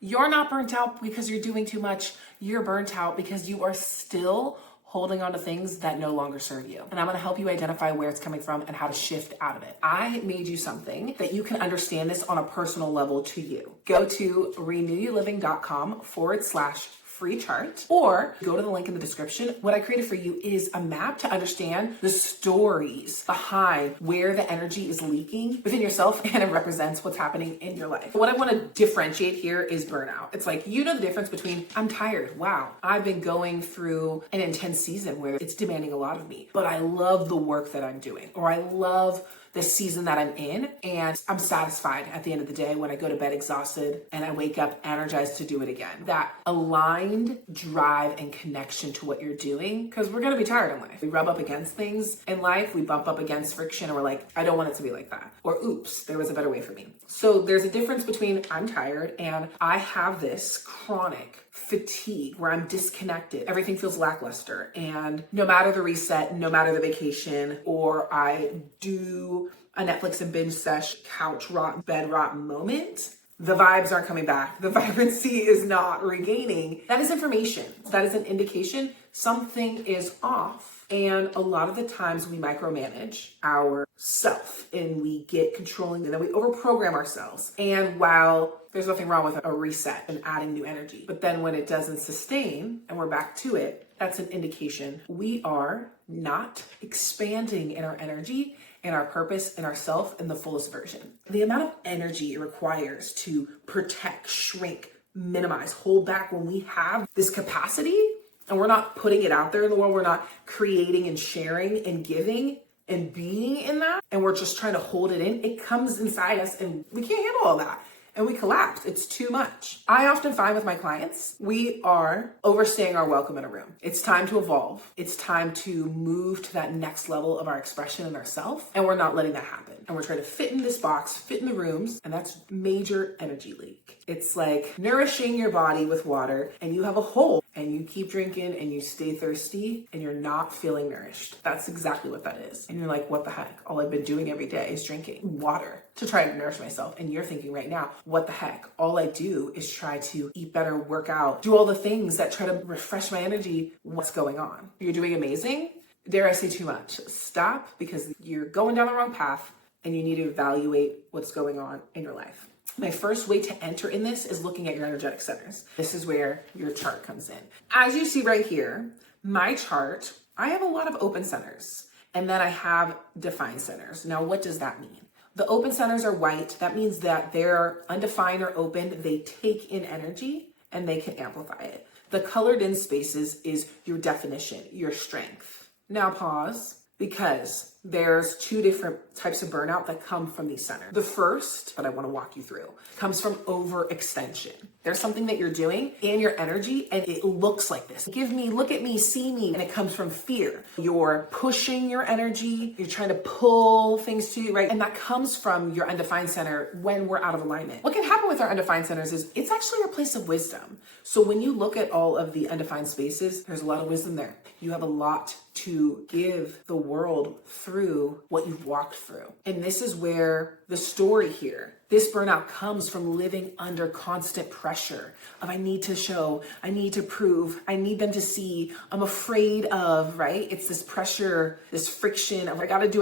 You're not burnt out because you're doing too much. You're burnt out because you are still holding on to things that no longer serve you. And I'm gonna help you identify where it's coming from and how to shift out of it. I made you something that you can understand this on a personal level to you. Go to renewyouLiving.com/free chart, or go to the link in the description. What I created for you is a map to understand the stories behind where the energy is leaking within yourself, and it represents what's happening in your life. What I want to differentiate here is burnout. It's like, you know the difference between I'm tired. Wow, I've been going through an intense season where it's demanding a lot of me, but I love the work that I'm doing, or I love the season that I'm in, and I'm satisfied at the end of the day when I go to bed exhausted and I wake up energized to do it again. That aligned drive and connection to what you're doing, because we're gonna be tired in life. We rub up against things in life, we bump up against friction, and we're like, I don't want it to be like that. Or oops, there was a better way for me. So there's a difference between I'm tired and I have this chronic fatigue where I'm disconnected. Everything feels lackluster. And no matter the reset, no matter the vacation, or I do a Netflix and binge sesh, couch rot, bed rot moment, the vibes aren't coming back. The vibrancy is not regaining. That is information. That is an indication something is off. And a lot of the times we micromanage our self and we get controlling, and then we overprogram ourselves. And while there's nothing wrong with a reset and adding new energy, but then when it doesn't sustain and we're back to it, that's an indication we are not expanding in our energy and our purpose and ourself in the fullest version. The amount of energy it requires to protect, shrink, minimize, hold back when we have this capacity and we're not putting it out there in the world, we're not creating and sharing and giving and being in that, and we're just trying to hold it in, it comes inside us and we can't handle all that. And we collapse. It's too much. I often find with my clients, we are overstaying our welcome in a room. It's time to evolve. It's time to move to that next level of our expression and ourself. And we're not letting that happen. And we're trying to fit in this box, fit in the rooms. And that's major energy leak. It's like nourishing your body with water and you have a hole and you keep drinking and you stay thirsty and you're not feeling nourished. That's exactly what that is. And you're like, what the heck? All I've been doing every day is drinking water to try to nourish myself. And you're thinking right now, what the heck? All I do is try to eat better, work out, do all the things that try to refresh my energy. What's going on? You're doing amazing. Dare I say too much? Stop, because you're going down the wrong path and you need to evaluate what's going on in your life. My first way to enter in this is looking at your energetic centers. This is where your chart comes in. As you see right here, my chart, I have a lot of open centers and then I have defined centers. Now, what does that mean? The open centers are white. That means that they're undefined or open. They take in energy and they can amplify it. The colored in spaces is your definition, your strength. Now pause, because there's two different types of burnout that come from these centers. The first that I want to walk you through comes from overextension. There's something that you're doing in your energy and it looks like this. Give me, look at me, see me. And it comes from fear. You're pushing your energy. You're trying to pull things to you, right? And that comes from your undefined center when we're out of alignment. What can happen with our undefined centers is it's actually our place of wisdom. So when you look at all of the undefined spaces, there's a lot of wisdom there. You have a lot to give the world through what you've walked through. And this is where the story here, this burnout comes from living under constant pressure of I need to show, I need to prove, I need them to see, I'm afraid of, right? It's this pressure, this friction of I gotta do.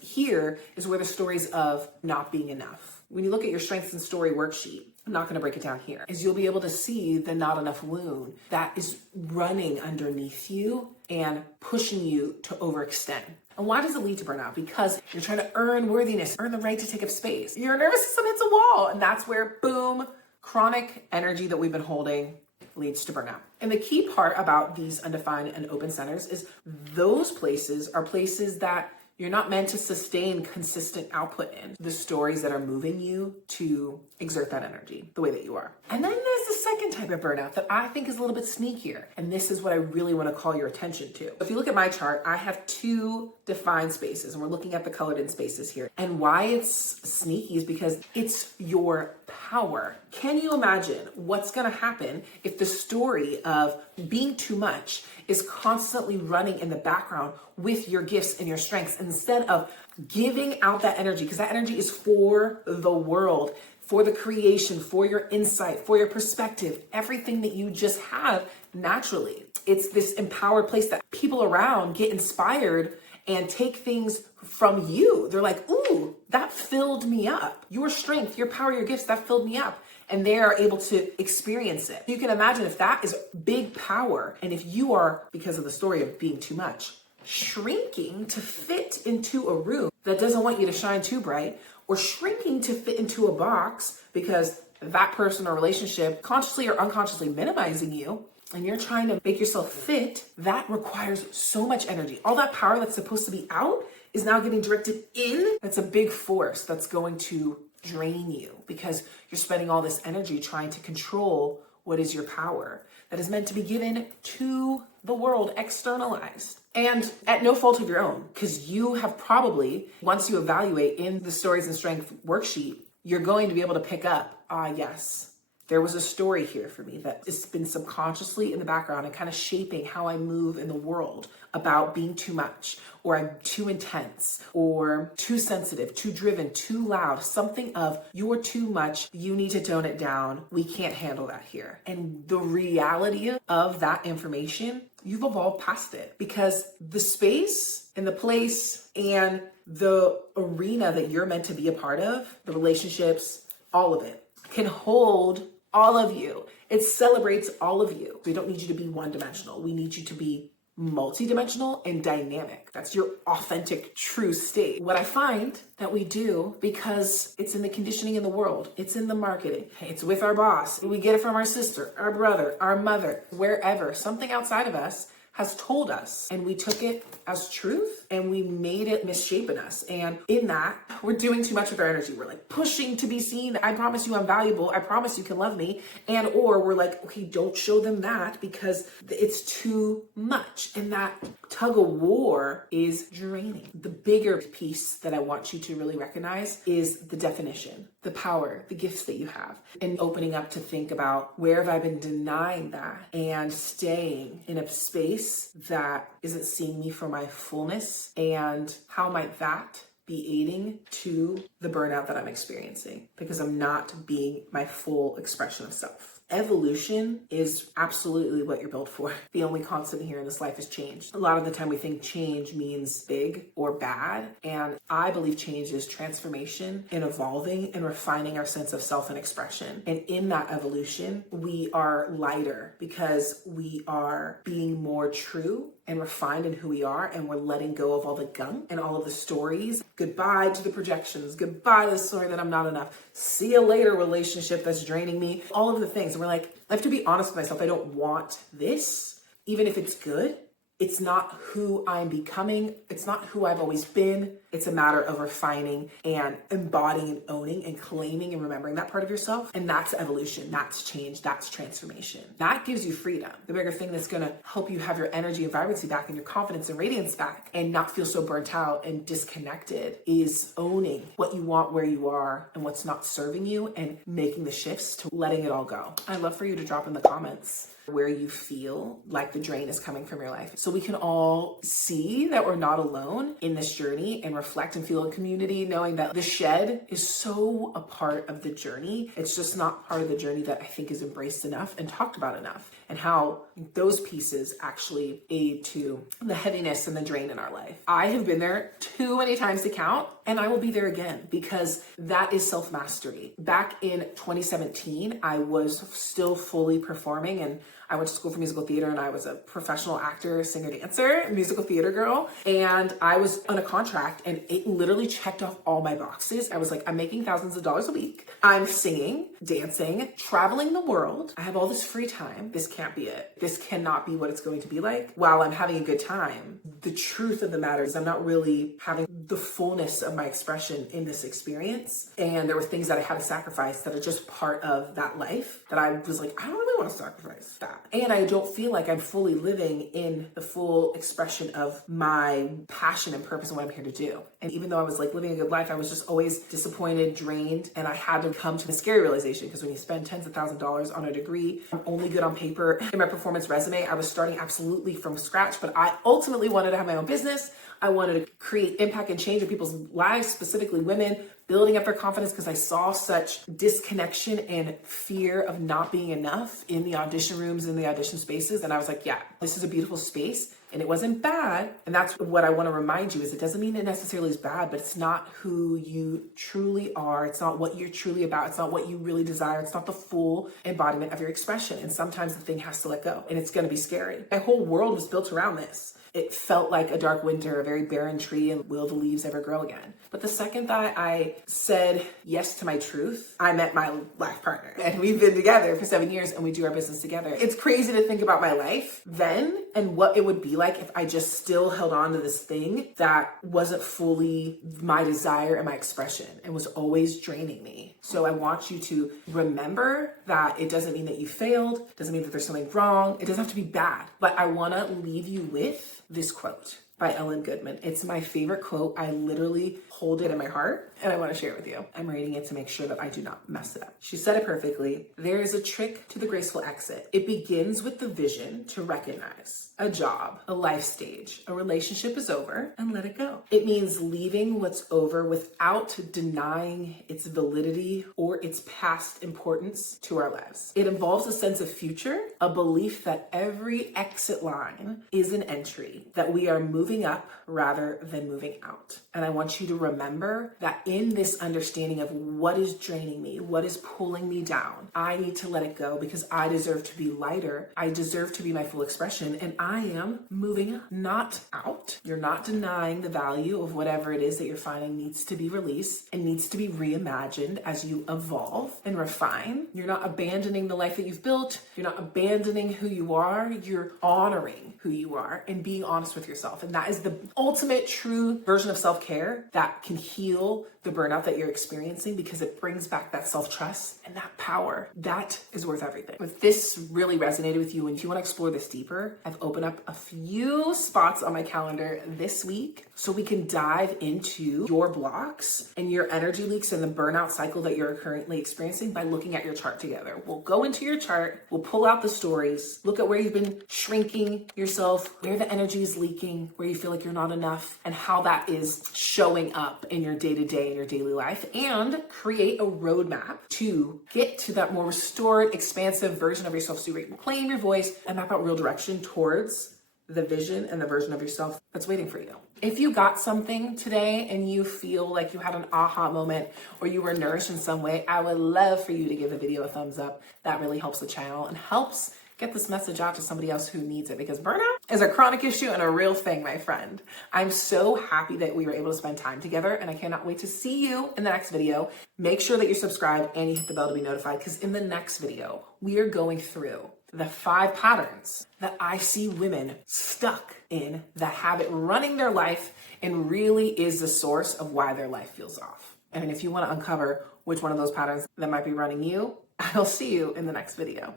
Here is where the stories of not being enough. When you look at your strengths and story worksheet, I'm not going to break it down here, is you'll be able to see the not enough wound that is running underneath you and pushing you to overextend. And why does it lead to burnout? Because you're trying to earn worthiness, earn the right to take up space. Your nervous system hits a wall, and that's where, boom, chronic energy that we've been holding leads to burnout. And the key part about these undefined and open centers is those places are places that you're not meant to sustain consistent output in. The stories that are moving you to exert that energy the way that you are. And then there's the second type of burnout that I think is a little bit sneakier. And this is what I really want to call your attention to. If you look at my chart, I have two defined spaces, and we're looking at the colored in spaces here. And why it's sneaky is because it's your power. Can you imagine what's going to happen if the story of being too much is constantly running in the background with your gifts and your strengths instead of giving out that energy? Because that energy is for the world. for the creation, for your insight, for your perspective, everything that you just have naturally. It's this empowered place that people around get inspired and take things from you. They're like, ooh, that filled me up. Your strength, your power, your gifts, that filled me up. And they are able to experience it. You can imagine if that is big power, and if you are, because of the story of being too much, shrinking to fit into a room that doesn't want you to shine too bright, or shrinking to fit into a box because that person or relationship consciously or unconsciously minimizing you, and you're trying to make yourself fit, that requires so much energy. All that power that's supposed to be out is now getting directed in. That's a big force that's going to drain you because you're spending all this energy trying to control what is your power that is meant to be given to the world, externalized. And at no fault of your own, because you have probably, once you evaluate in the Stories and Strength worksheet, you're going to be able to pick up, yes, there was a story here for me that has been subconsciously in the background and kind of shaping how I move in the world about being too much, or I'm too intense, or too sensitive, too driven, too loud, something of you're too much, you need to tone it down, we can't handle that here. And the reality of that information, you've evolved past it because the space and the place and the arena that you're meant to be a part of, the relationships, all of it, can hold all of you. It celebrates all of you. We don't need you to be one-dimensional. We need you to be multi-dimensional and dynamic. That's your authentic, true state. What I find that we do, because it's in the conditioning in the world, it's in the marketing, it's with our boss, we get it from our sister, our brother, our mother, wherever, something outside of us has told us, and we took it as truth and we made it misshapen us. And in that, we're doing too much with our energy. We're like pushing to be seen. I promise you I'm valuable. I promise you can love me. And or we're like, okay, don't show them that because it's too much. And that tug of war is draining. The bigger piece that I want you to really recognize is the definition, the power, the gifts that you have, and opening up to think about where have I been denying that and staying in a space that isn't seeing me for my fullness, and how might that be aiding to the burnout that I'm experiencing because I'm not being my full expression of self. Evolution is absolutely what you're built for. The only constant here in this life is change. A lot of the time we think change means big or bad, and I believe change is transformation and evolving and refining our sense of self and expression. And in that evolution, we are lighter because we are being more true and refined in who we are, and we're letting go of all the gunk and all of the stories. Goodbye to the projections. Goodbye to the story that I'm not enough. See you later relationship that's draining me. All of the things. And we're like, I have to be honest with myself. I don't want this, even if it's good. It's not who I'm becoming. It's not who I've always been. It's a matter of refining and embodying and owning and claiming and remembering that part of yourself. And that's evolution. That's change. That's transformation. That gives you freedom. The bigger thing that's going to help you have your energy and vibrancy back and your confidence and radiance back and not feel so burnt out and disconnected is owning what you want, where you are, and what's not serving you, and making the shifts to letting it all go. I'd love for you to drop in the comments where you feel like the drain is coming from your life, so we can all see that we're not alone in this journey and reflect and feel a community, knowing that the shed is so a part of the journey. It's just not part of the journey that I think is embraced enough and talked about enough, and how those pieces actually aid to the heaviness and the drain in our life. I have been there too many times to count, and I will be there again because that is self-mastery. Back in 2017, I was still fully performing, and I went to school for musical theater, and I was a professional actor, singer, dancer, musical theater girl. And I was on a contract, and it literally checked off all my boxes. I was like, I'm making thousands of dollars a week. I'm singing, dancing, traveling the world. I have all this free time. This can't be it. This cannot be what it's going to be like while I'm having a good time. The truth of the matter is I'm not really having the fullness of my expression in this experience. And there were things that I had to sacrifice that are just part of that life that I was like, I don't really want to sacrifice that. And I don't feel like I'm fully living in the full expression of my passion and purpose and what I'm here to do. And even though I was like living a good life, I was just always disappointed, drained, and I had to come to the scary realization, because when you spend tens of thousands of dollars on a degree, I'm only good on paper. In my performance resume, I was starting absolutely from scratch, but I ultimately wanted to have my own business. I wanted to create impact and change in people's lives, specifically women, building up their confidence because I saw such disconnection and fear of not being enough in the audition rooms, in the audition spaces. And I was like, yeah, this is a beautiful space. And it wasn't bad. And that's what I want to remind you is it doesn't mean it necessarily is bad, but it's not who you truly are. It's not what you're truly about. It's not what you really desire. It's not the full embodiment of your expression. And sometimes the thing has to let go and it's going to be scary. My whole world was built around this. It felt like a dark winter, a very barren tree, and will the leaves ever grow again? But the second that I said yes to my truth, I met my life partner. And we've been together for 7 years and we do our business together. It's crazy to think about my life then and what it would be like if I just still held on to this thing that wasn't fully my desire and my expression and was always draining me. So I want you to remember that it doesn't mean that you failed, it doesn't mean that there's something wrong, it doesn't have to be bad. But I want to leave you with this quote by Ellen Goodman. It's my favorite quote. I literally hold it in my heart and I want to share it with you. I'm reading it to make sure that I do not mess it up. She said it perfectly. There is a trick to the graceful exit. It begins with the vision to recognize a job, a life stage, a relationship is over and let it go. It means leaving what's over without denying its validity or its past importance to our lives. It involves a sense of future, a belief that every exit line is an entry, that we are moving up rather than moving out. And I want you to remember that in this understanding of what is draining me, what is pulling me down, I need to let it go because I deserve to be lighter. I deserve to be my full expression and I am moving up, not out. You're not denying the value of whatever it is that you're finding needs to be released and needs to be reimagined as you evolve and refine. You're not abandoning the life that you've built. You're not abandoning who you are. You're honoring who you are and being honest with yourself. And that is the ultimate true version of self-care that can heal the burnout that you're experiencing because it brings back that self-trust and that power. That is worth everything. If this really resonated with you and if you want to explore this deeper, I've opened up a few spots on my calendar this week so we can dive into your blocks and your energy leaks and the burnout cycle that you're currently experiencing by looking at your chart together. We'll go into your chart, we'll pull out the stories, look at where you've been shrinking yourself, where the energy is leaking, where you feel like you're not enough, and how that is showing up in your day-to-day, in your daily life, and create a roadmap to get to that more restored, expansive version of yourself so you reclaim your voice and map out real direction towards the vision and the version of yourself that's waiting for you. If you got something today and you feel like you had an aha moment or you were nourished in some way, I would love for you to give the video a thumbs up. That really helps the channel and helps get this message out to somebody else who needs it because burnout is a chronic issue and a real thing, my friend. I'm so happy that we were able to spend time together and I cannot wait to see you in the next video. Make sure that you're subscribed and you hit the bell to be notified because in the next video, we are going through the 5 patterns that I see women stuck in that have it running their life and really is the source of why their life feels off. And if you want to uncover which one of those patterns that might be running you, I'll see you in the next video.